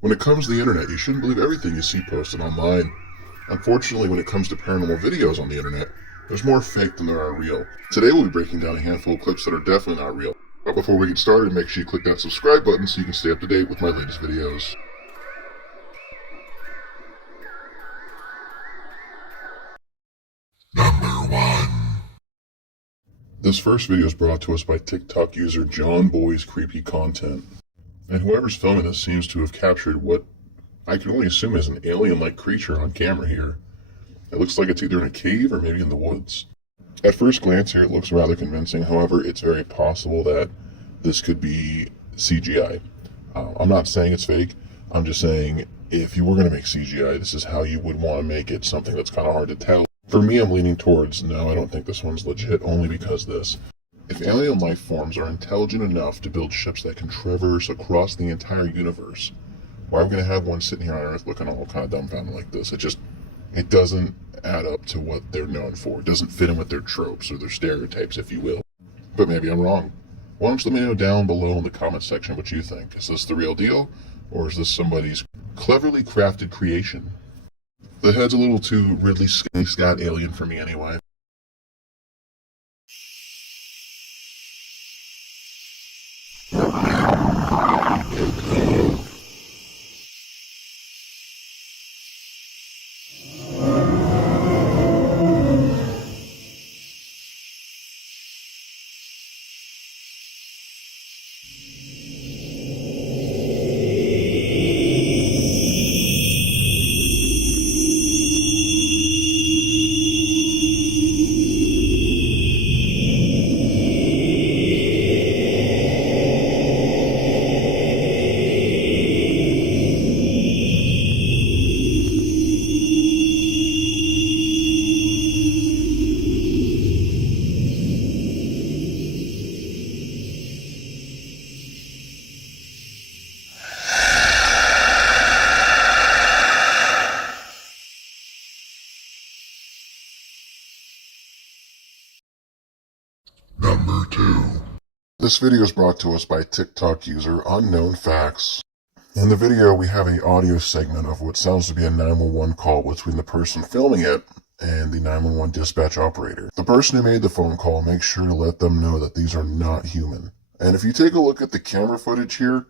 When it comes to the internet, you shouldn't believe everything you see posted online. Unfortunately, when it comes to paranormal videos on the internet, there's more fake than there are real. Today we'll be breaking down a handful of clips that are definitely not real. But before we get started, make sure you click that subscribe button so you can stay up to date with my latest videos. Number 1. This first video is brought to us by TikTok user John Boy's Creepy Content. And whoever's filming this seems to have captured what I can only assume is an alien-like creature on camera here. It looks like it's either in a cave or maybe in the woods. At first glance here, it looks rather convincing. However, it's very possible that this could be CGI. I'm not saying it's fake. I'm just saying if you were going to make CGI, this is how you would want to make it, something that's kind of hard to tell. For me, I'm leaning towards no, I don't think this one's legit, only because this. If alien life forms are intelligent enough to build ships that can traverse across the entire universe, why are we going to have one sitting here on Earth looking all kind of dumbfounded like this? It doesn't add up to what they're known for. It doesn't fit in with their tropes or their stereotypes, if you will. But maybe I'm wrong. Why don't you let me know down below in the comment section what you think? Is this the real deal, or is this somebody's cleverly crafted creation? The head's a little too Ridley Scott alien for me anyway. Number 2. This video is brought to us by TikTok user Unknown Facts. In the video, we have an audio segment of what sounds to be a 911 call between the person filming it and the 911 dispatch operator. The person who made the phone call makes sure to let them know that these are not human. And if you take a look at the camera footage here,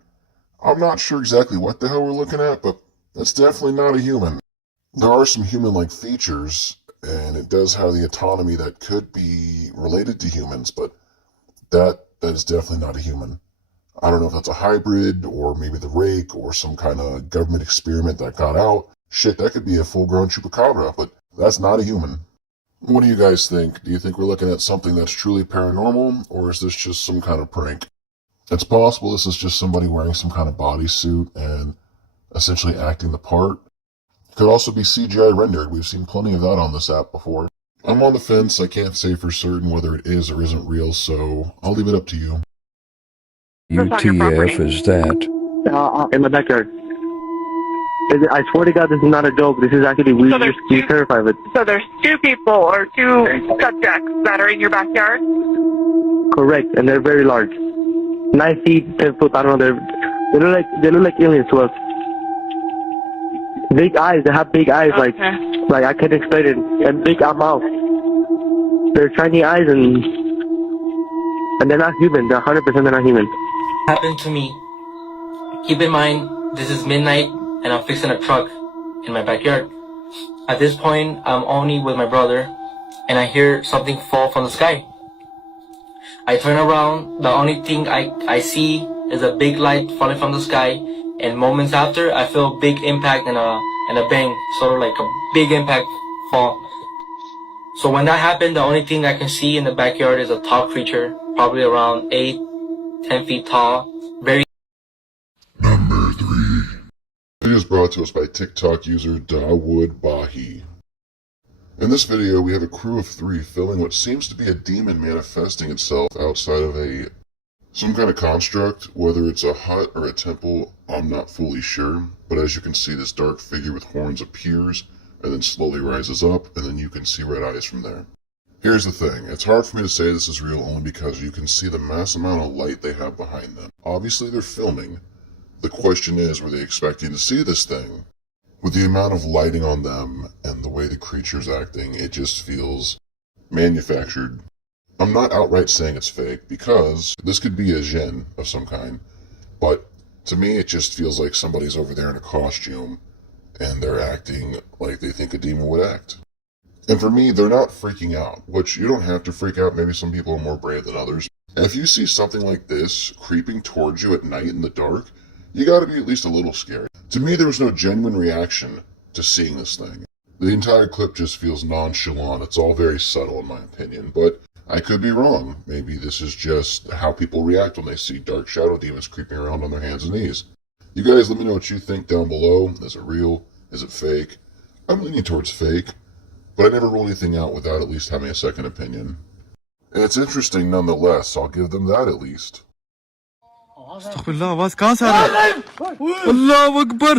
I'm not sure exactly what the hell we're looking at, but that's definitely not a human. There are some human-like features, and it does have the autonomy that could be related to humans, but that is definitely not a human. I don't know if that's a hybrid, or maybe the rake, or some kind of government experiment that got out. Shit, that could be a full-grown chupacabra, but that's not a human. What do you guys think? Do you think we're looking at something that's truly paranormal, or is this just some kind of prank? It's possible this is just somebody wearing some kind of bodysuit and essentially acting the part. It could also be CGI rendered. We've seen plenty of that on this app before. I'm on the fence. I can't say for certain whether it is or isn't real, so I'll leave it up to you. UTF is that? In my backyard. I swear to God, this is not a joke. This is actually, we So just be terrified of it. So there's two people or two subjects that are in your backyard? Correct, and they're very large. 9 feet, 10 foot, I don't know, they look like aliens to us. Big eyes, they have big eyes, Okay. like I can't explain it, and big mouth. They're shiny eyes, and they're not human, they're 100% they're not human. Happened to me. Keep in mind, this is midnight and I'm fixing a truck in my backyard. At this point, I'm only with my brother and I hear something fall from the sky. I turn around, the only thing I see is a big light falling from the sky, and moments after, I feel a big impact and a bang, sort of like a big impact fall. So when that happened, the only thing I can see in the backyard is a tall creature, probably around 8-10 feet tall, very. Number 3. Video is brought to us by TikTok user Dawood Bahi. In this video, we have a crew of 3 filming what seems to be a demon manifesting itself outside of some kind of construct. Whether it's a hut or a temple, I'm not fully sure, but as you can see, this dark figure with horns appears and then slowly rises up, and then you can see red eyes from there. Here's the thing, it's hard for me to say this is real only because you can see the mass amount of light they have behind them. Obviously they're filming, The question is, were they expecting to see this thing? With the amount of lighting on them and the way the creature's acting, it just feels manufactured. I'm not outright saying it's fake, because this could be a djinn of some kind, but to me it just feels like somebody's over there in a costume, and they're acting like they think a demon would act. And for me, they're not freaking out, which you don't have to freak out. Maybe some people are more brave than others. And if you see something like this creeping towards you at night in the dark, you gotta be at least a little scared. To me, there was no genuine reaction to seeing this thing. The entire clip just feels nonchalant. It's all very subtle in my opinion, but I could be wrong. Maybe this is just how people react when they see dark shadow demons creeping around on their hands and knees. You guys let me know what you think down below. Is it real? Is it fake? I'm leaning towards fake, but I never rule anything out without at least having a second opinion. And it's interesting nonetheless. I'll give them that at least. अस्तगफिरुल्लाह, आवाज कहाँ से आ रहा है? अल्लाह Akbar.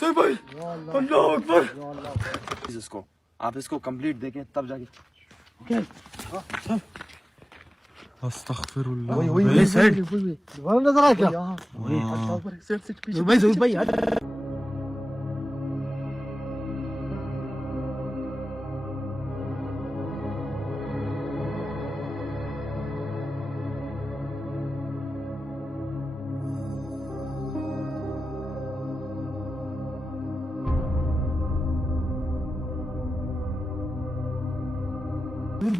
Sir भाई, अल्लाह अकबर। इसको आप इसको complete देखें तब जाके अस्तगफिरुल्लाह। वही साइड दोबारा नजर आ क्या? वही भाई जरूर भाई यार।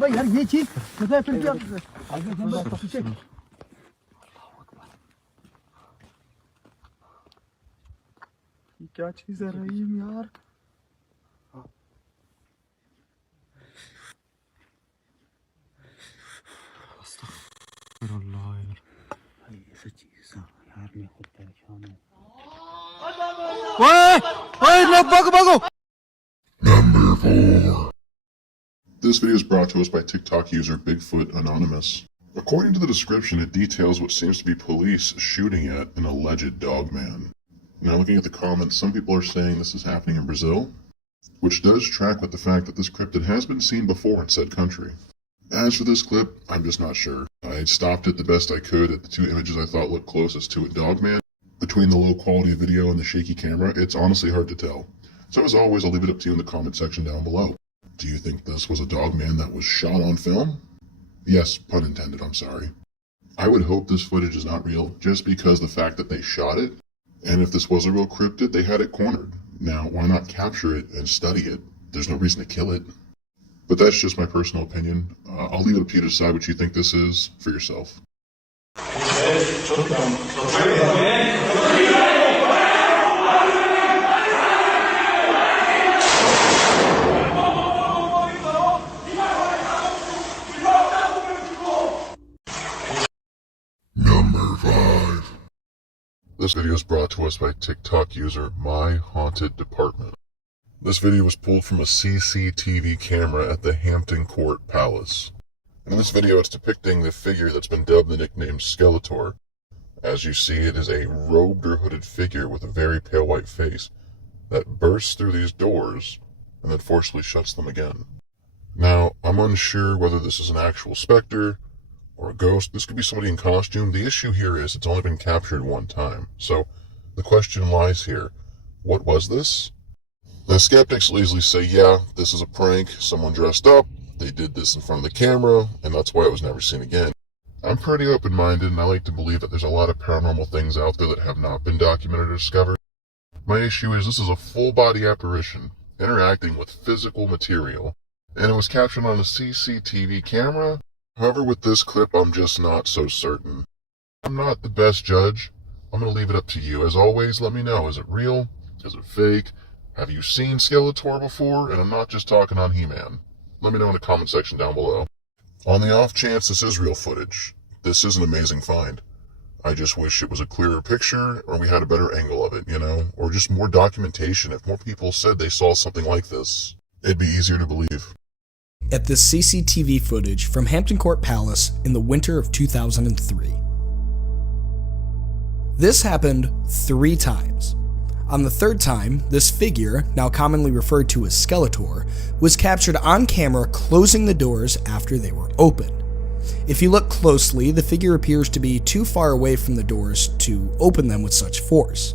भाई यार ये चीज मतलब फिर भी आप आगे चलो पीछे। क्या चीज है रहीम यार? अस्तगफिरुल्लाह यार, भाई ऐसा चीज यार मैं खुद परेशान हूँ। ओए लोग भागो। Number 4. This video is brought to us by TikTok user Bigfoot Anonymous. According to the description, it details what seems to be police shooting at an alleged dog man. Now, looking at the comments, some people are saying this is happening in Brazil, which does track with the fact that this cryptid has been seen before in said country. As for this clip, I'm just not sure. I stopped it the best I could at the two images I thought looked closest to a dog man. Between the low quality video and the shaky camera, it's honestly hard to tell. So as always, I'll leave it up to you in the comment section down below. Do you think this was a dog man that was shot on film? Yes, pun intended, I'm sorry. I would hope this footage is not real, just because the fact that they shot it, and if this was a real cryptid, they had it cornered. Now, why not capture it and study it? There's no reason to kill it. But that's just my personal opinion. I'll leave it up to you to decide what you think this is for yourself. Number 5. This video is brought to us by TikTok user My Haunted Department. This video was pulled from a CCTV camera at the Hampton Court Palace. In this video, it's depicting the figure that's been dubbed the nickname Skeletor. As you see, it is a robed or hooded figure with a very pale white face that bursts through these doors and then forcibly shuts them again. Now, I'm unsure whether this is an actual specter or a ghost. This could be somebody in costume. The issue here is it's only been captured one time. So the question lies here. What was this? Now, skeptics will easily say, yeah, this is a prank. Someone dressed up. They did this in front of the camera, and that's why it was never seen again. I'm pretty open-minded, and I like to believe that there's a lot of paranormal things out there that have not been documented or discovered. My issue is this is a full-body apparition interacting with physical material, and it was captured on a CCTV camera. However, with this clip, I'm just not so certain. I'm not the best judge. I'm going to leave it up to you. As always, let me know. Is it real? Is it fake? Have you seen Skeletor before? And I'm not just talking on He-Man. Let me know in the comment section down below. On the off chance this is real footage, this is an amazing find. I just wish it was a clearer picture, or we had a better angle of it, you know? Or just more documentation. If more people said they saw something like this, it'd be easier to believe. at this CCTV footage from Hampton Court Palace in the winter of 2003. This happened 3 times. On the 3rd time, this figure, now commonly referred to as Skeletor, was captured on camera closing the doors after they were opened. If you look closely, the figure appears to be too far away from the doors to open them with such force.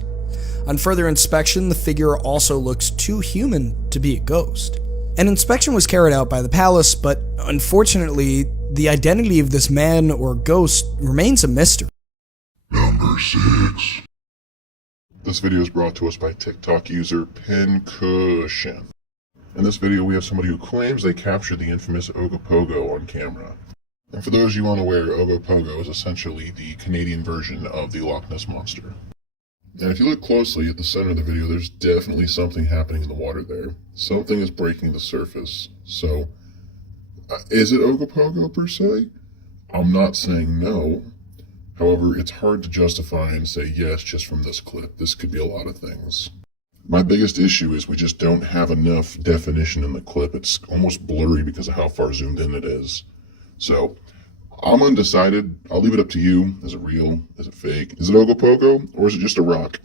On further inspection, the figure also looks too human to be a ghost. An inspection was carried out by the palace, but unfortunately, the identity of this man or ghost remains a mystery. Number 6. This video is brought to us by TikTok user Pincushion. In this video, we have somebody who claims they captured the infamous Ogopogo on camera. And for those of you unaware, Ogopogo is essentially the Canadian version of the Loch Ness Monster. And if you look closely at the center of the video, there's definitely something happening in the water there. Something is breaking the surface. So, is it Ogopogo per se? I'm not saying no. However, it's hard to justify and say yes just from this clip. This could be a lot of things. My biggest issue is we just don't have enough definition in the clip. It's almost blurry because of how far zoomed in it is. So, I'm undecided. I'll leave it up to you. Is it real? Is it fake? Is it Ogopogo? Or is it just a rock?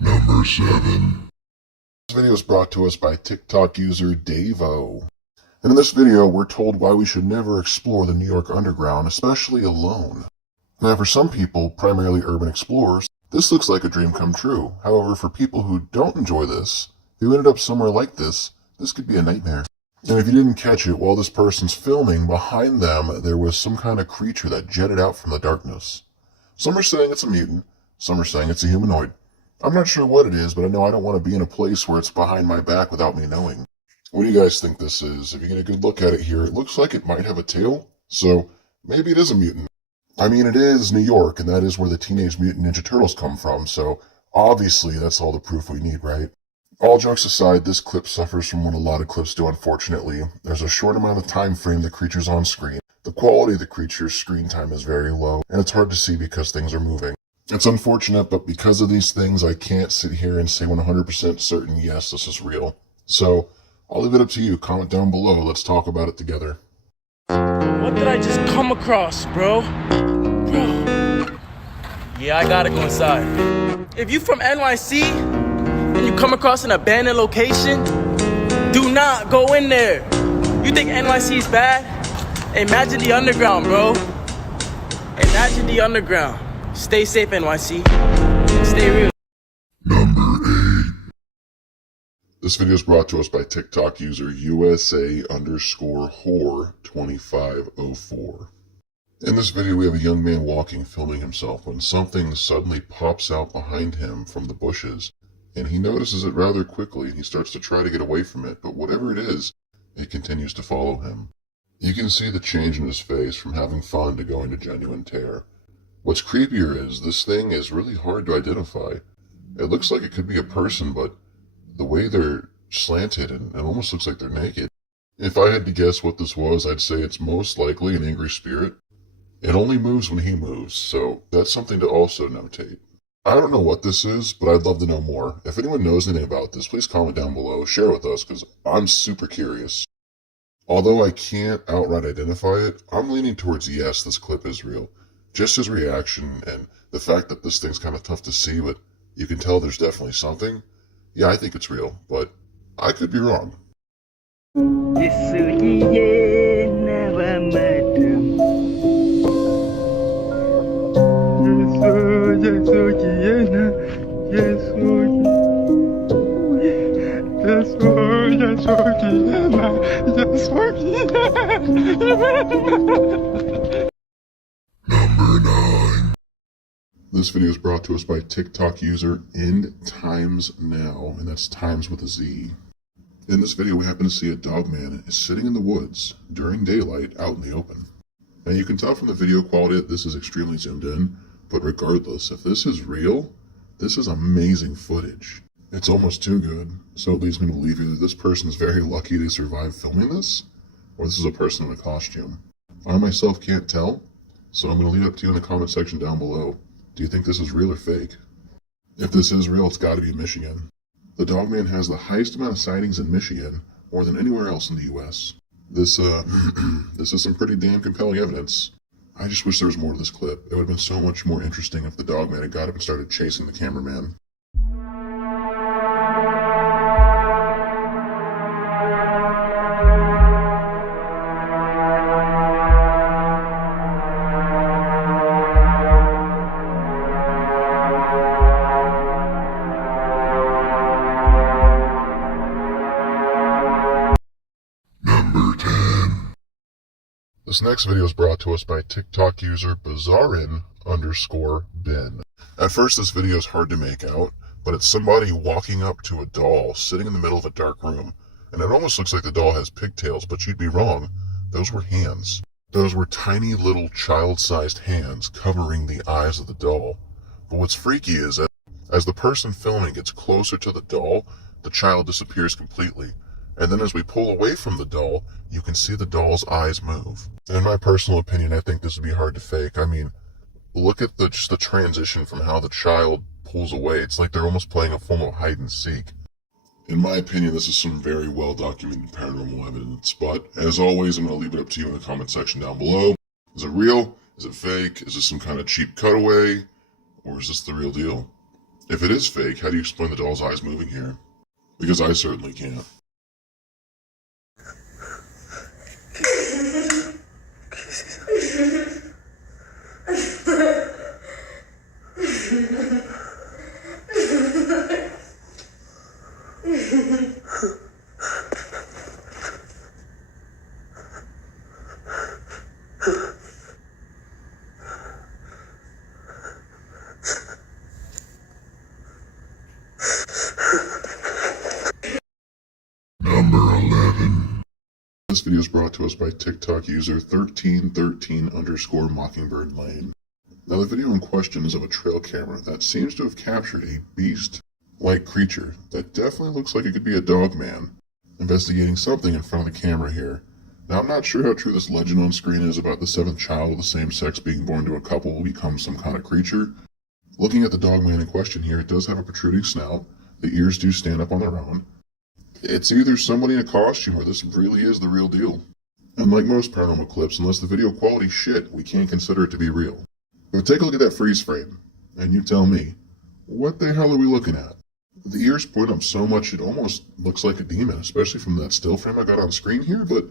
Number 7. This video is brought to us by TikTok user Davo. And in this video, we're told why we should never explore the New York Underground, especially alone. Now, for some people, primarily urban explorers, this looks like a dream come true. However, for people who don't enjoy this, who ended up somewhere like this could be a nightmare. And if you didn't catch it, while this person's filming, behind them, there was some kind of creature that jetted out from the darkness. Some are saying it's a mutant, some are saying it's a humanoid. I'm not sure what it is, but I know I don't want to be in a place where it's behind my back without me knowing. What do you guys think this is? If you get a good look at it here, it looks like it might have a tail, so maybe it is a mutant. I mean, it is New York, and that is where the Teenage Mutant Ninja Turtles come from, so obviously that's all the proof we need, right? All jokes aside, this clip suffers from what a lot of clips do, unfortunately. There's a short amount of time frame the creature's on screen. The quality of the creature's screen time is very low, and it's hard to see because things are moving. It's unfortunate, but because of these things, I can't sit here and say 100% certain, yes, this is real. So, I'll leave it up to you. Comment down below. Let's talk about it together. What did I just come across, bro? Yeah, I gotta go inside. If you from NYC and you come across an abandoned location, do not go in there. You think NYC is bad? Imagine the underground, bro. Imagine the underground. Stay safe, NYC. Stay real. Number 8. This video is brought to us by TikTok user USA_whore2504. In this video, we have a young man walking, filming himself, when something suddenly pops out behind him from the bushes, and he notices it rather quickly, and he starts to try to get away from it, but whatever it is, it continues to follow him. You can see the change in his face from having fun to going to genuine terror. What's creepier is, this thing is really hard to identify. It looks like it could be a person, but the way they're slanted, and it almost looks like they're naked. If I had to guess what this was, I'd say it's most likely an angry spirit. It only moves when he moves, so that's something to also notate. I don't know what this is, but I'd love to know more. If anyone knows anything about this, please comment down below, share with us, because I'm super curious. Although I can't outright identify it, I'm leaning towards yes, this clip is real. Just his reaction, and the fact that this thing's kind of tough to see, but you can tell there's definitely something. Yeah, I think it's real, but I could be wrong. Number 9. This video is brought to us by TikTok user End Times Now, and that's times with a Z. In this video, we happen to see a dog man sitting in the woods during daylight out in the open. And you can tell from the video quality that this is extremely zoomed in, but regardless, if this is real, this is amazing footage. It's almost too good, so it leads me to believe either this person is very lucky to survive filming this, or this is a person in a costume. I myself can't tell, so I'm going to leave it up to you in the comment section down below. Do you think this is real or fake? If this is real, it's got to be in Michigan. The dogman has the highest amount of sightings in Michigan, more than anywhere else in the U.S. This is some pretty damn compelling evidence. I just wish there was more to this clip. It would have been so much more interesting if the dogman had got up and started chasing the cameraman. This next video is brought to us by TikTok user Bizarrin_Ben. At first, this video is hard to make out, but it's somebody walking up to a doll sitting in the middle of a dark room. And it almost looks like the doll has pigtails, but you'd be wrong. Those were hands. Those were tiny little child-sized hands covering the eyes of the doll. But what's freaky is that as the person filming gets closer to the doll, the child disappears completely. And then as we pull away from the doll, you can see the doll's eyes move. In my personal opinion, I think this would be hard to fake. I mean, look at just the transition from how the child pulls away. It's like they're almost playing a form of hide and seek. In my opinion, this is some very well documented paranormal evidence. But as always, I'm going to leave it up to you in the comment section down below. Is it real? Is it fake? Is this some kind of cheap cutaway? Or is this the real deal? If it is fake, how do you explain the doll's eyes moving here? Because I certainly can't. Number 11. This video is brought to us by TikTok user 1313_Mockingbird Lane. Now the video in question is of a trail camera that seems to have captured a beast-like creature that definitely looks like it could be a dog man investigating something in front of the camera here. Now I'm not sure how true this legend on screen is about the 7th child of the same sex being born to a couple will become some kind of creature. Looking at the dog man in question here, it does have a protruding snout. The ears do stand up on their own. It's either somebody in a costume or this really is the real deal. And like most paranormal clips, unless the video quality's shit, we can't consider it to be real. But take a look at that freeze frame, and you tell me, what the hell are we looking at? The ears point up so much it almost looks like a demon, especially from that still frame I got on screen here, but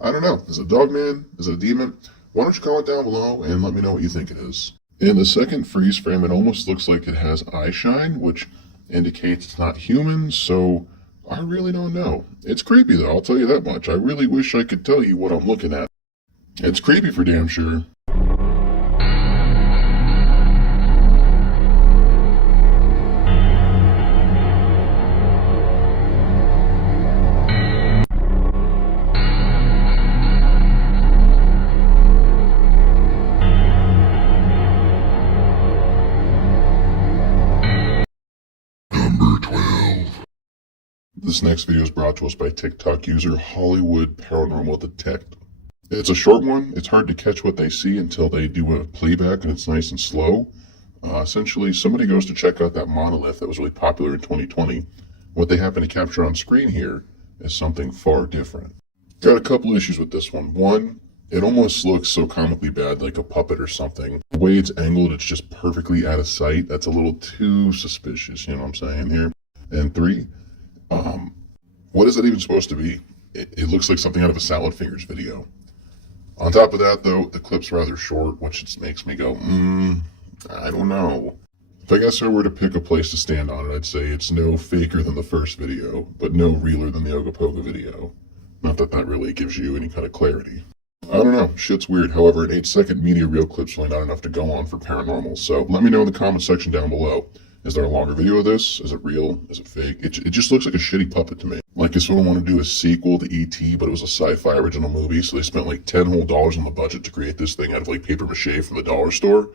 I don't know. Is it a dog man? Is it a demon? Why don't you comment down below and let me know what you think it is. In the second freeze frame, it almost looks like it has eye shine, which indicates it's not human, so I really don't know. It's creepy though, I'll tell you that much. I really wish I could tell you what I'm looking at. It's creepy for damn sure. This next video is brought to us by TikTok user Hollywood Paranormal Detect. It's a short one. It's hard to catch what they see until they do a playback and it's nice and slow. Essentially, somebody goes to check out that monolith that was really popular in 2020. What they happen to capture on screen here is something far different. Got a couple issues with this one. One, it almost looks so comically bad, like a puppet or something. The way it's angled, it's just perfectly out of sight. That's a little too suspicious, you know what I'm saying here? And three, what is that even supposed to be? It looks like something out of a Salad Fingers video. On top of that, though, the clip's rather short, which just makes me go, I don't know. If I guess I were to pick a place to stand on it, I'd say it's no faker than the first video, but no realer than the Ogopogo video. Not that that really gives you any kind of clarity. I don't know, shit's weird. However, an 8-second media reel clip's really not enough to go on for Paranormal, so let me know in the comment section down below. Is there a longer video of this? Is it real? Is it fake? It just looks like a shitty puppet to me. Like if someone wanted to do a sequel to E.T., but it was a sci-fi original movie, so they spent like $10 whole on the budget to create this thing out of like paper mache from the dollar store.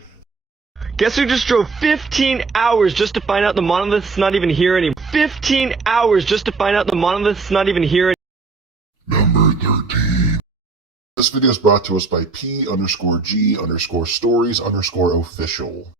Guess who just drove 15 hours just to find out the monolith's not even here anymore? 15 hours just to find out the monolith's not even here Number 13. This video is brought to us by P_G_stories_official.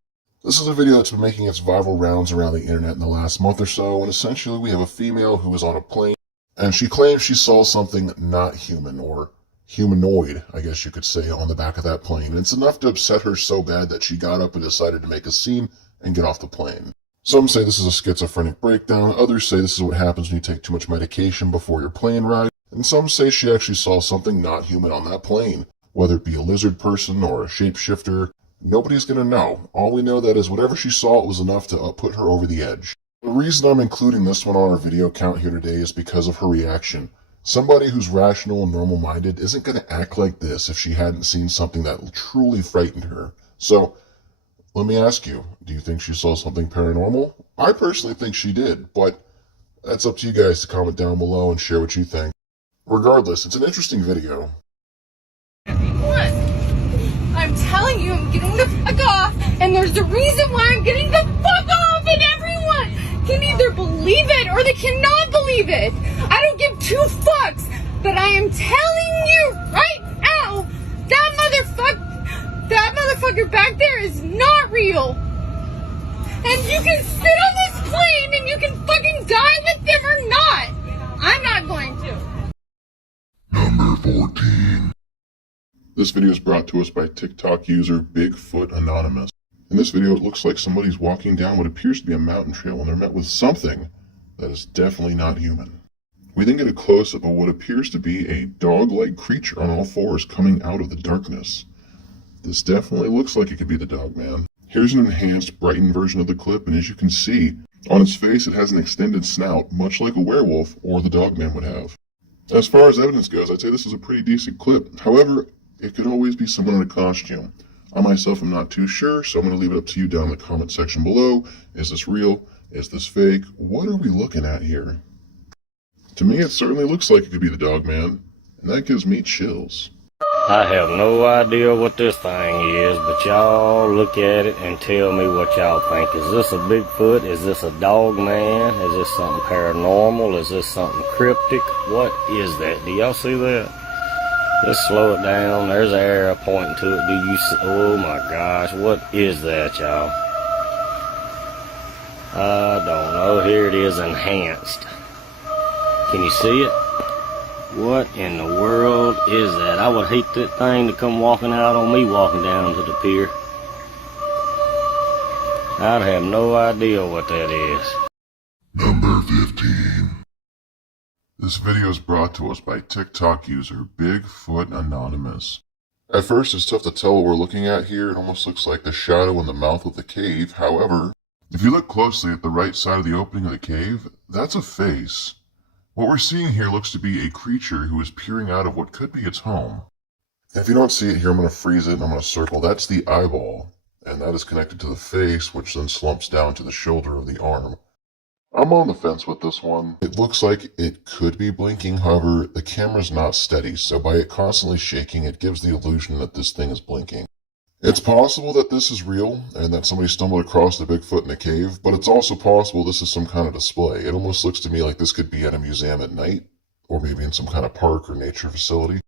This is a video that's been making its viral rounds around the internet in the last month or so, and essentially we have a female who is on a plane, and she claims she saw something not human, or humanoid, I guess you could say, on the back of that plane. And it's enough to upset her so bad that she got up and decided to make a scene and get off the plane. Some say this is a schizophrenic breakdown, others say this is what happens when you take too much medication before your plane ride, and some say she actually saw something not human on that plane. Whether it be a lizard person or a shapeshifter, nobody's gonna know. All we know that is whatever she saw, it was enough to put her over the edge. The reason I'm including this one on our video count here today is because of her reaction. Somebody who's rational and normal-minded isn't going to act like this if she hadn't seen something that truly frightened her. So, let me ask you, do you think she saw something paranormal? I personally think she did, but that's up to you guys to comment down below and share what you think. Regardless, it's an interesting video. I'm telling you, I'm getting the fuck off, and there's a reason why I'm getting the fuck off, and everyone can either believe it or they cannot believe it. I don't give two fucks, but I am telling you right now, that motherfucker back there is not real. And you can sit on this plane and you can fucking die with them or not. I'm not going to. Number 14. This video is brought to us by TikTok user Bigfoot Anonymous. In this video, it looks like somebody's walking down what appears to be a mountain trail, and they're met with something that is definitely not human. We then get a close-up of what appears to be a dog-like creature on all fours coming out of the darkness. This definitely looks like it could be the dog man. Here's an enhanced, brightened version of the clip, and as you can see, on its face it has an extended snout, much like a werewolf or the dog man would have. As far as evidence goes, I'd say this is a pretty decent clip. However, it could always be someone in a costume. I myself am not too sure, so I'm going to leave it up to you down in the comment section below. Is this real? Is this fake? What are we looking at here? To me, it certainly looks like it could be the dog man, and that gives me chills. I have no idea what this thing is, but y'all look at it and tell me what y'all think. Is this a Bigfoot? Is this a dog man? Is this something paranormal? Is this something cryptic? What is that? Do y'all see that? Let's slow it down. There's an arrow pointing to it. Do you see? Oh my gosh, what is that, y'all? I don't know. Here it is, enhanced. Can you see it? What in the world is that? I would hate that thing to come walking out on me walking down to the pier. I'd have no idea what that is. Number 15. This video is brought to us by TikTok user Bigfoot Anonymous. At first, it's tough to tell what we're looking at here. It almost looks like the shadow in the mouth of the cave. However, if you look closely at the right side of the opening of the cave, that's a face. What we're seeing here looks to be a creature who is peering out of what could be its home. If you don't see it here, I'm going to freeze it and I'm going to circle. That's the eyeball, and that is connected to the face, which then slumps down to the shoulder of the arm. I'm on the fence with this one. It looks like it could be blinking, however, the camera's not steady, so by it constantly shaking, it gives the illusion that this thing is blinking. It's possible that this is real, and that somebody stumbled across the Bigfoot in a cave, but it's also possible this is some kind of display. It almost looks to me like this could be at a museum at night, or maybe in some kind of park or nature facility.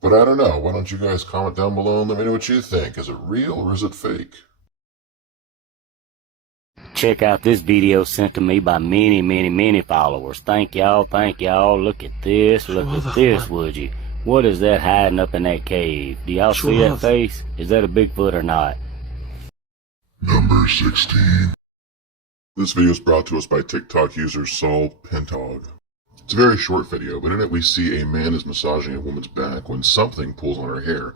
But I don't know, why don't you guys comment down below and let me know what you think. Is it real or is it fake? Check out this video sent to me by many followers. Thank y'all, thank y'all. Look at this, look at this, would you? What is that hiding up in that cave? Do y'all see that face? Is that a Bigfoot or not? Number 16. This video is brought to us by TikTok user Saul Pentog. It's a very short video, but in it we see a man is massaging a woman's back when something pulls on her hair.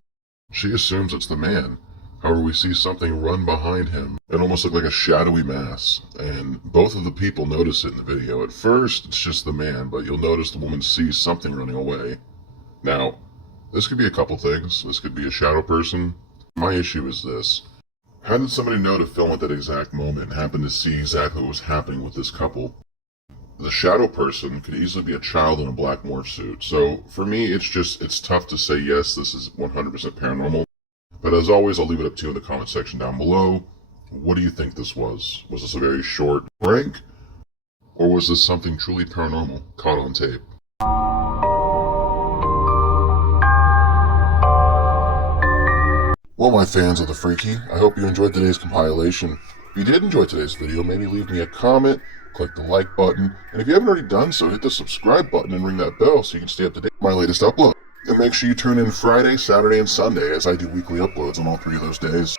She assumes it's the man. However, we see something run behind him. It almost looked like a shadowy mass, and both of the people notice it in the video. At first, it's just the man, but you'll notice the woman sees something running away. Now, this could be a couple things. This could be a shadow person. My issue is this. How did somebody know to film at that exact moment and happen to see exactly what was happening with this couple? The shadow person could easily be a child in a black morph suit. So, for me, it's tough to say yes, this is 100% paranormal. But as always, I'll leave it up to you in the comment section down below. What do you think this was? Was this a very short prank? Or was this something truly paranormal caught on tape? Well, my fans of the freaky, I hope you enjoyed today's compilation. If you did enjoy today's video, maybe leave me a comment, click the like button, and if you haven't already done so, hit the subscribe button and ring that bell so you can stay up to date with my latest upload. And make sure you tune in Friday, Saturday, and Sunday as I do weekly uploads on all 3 of those days.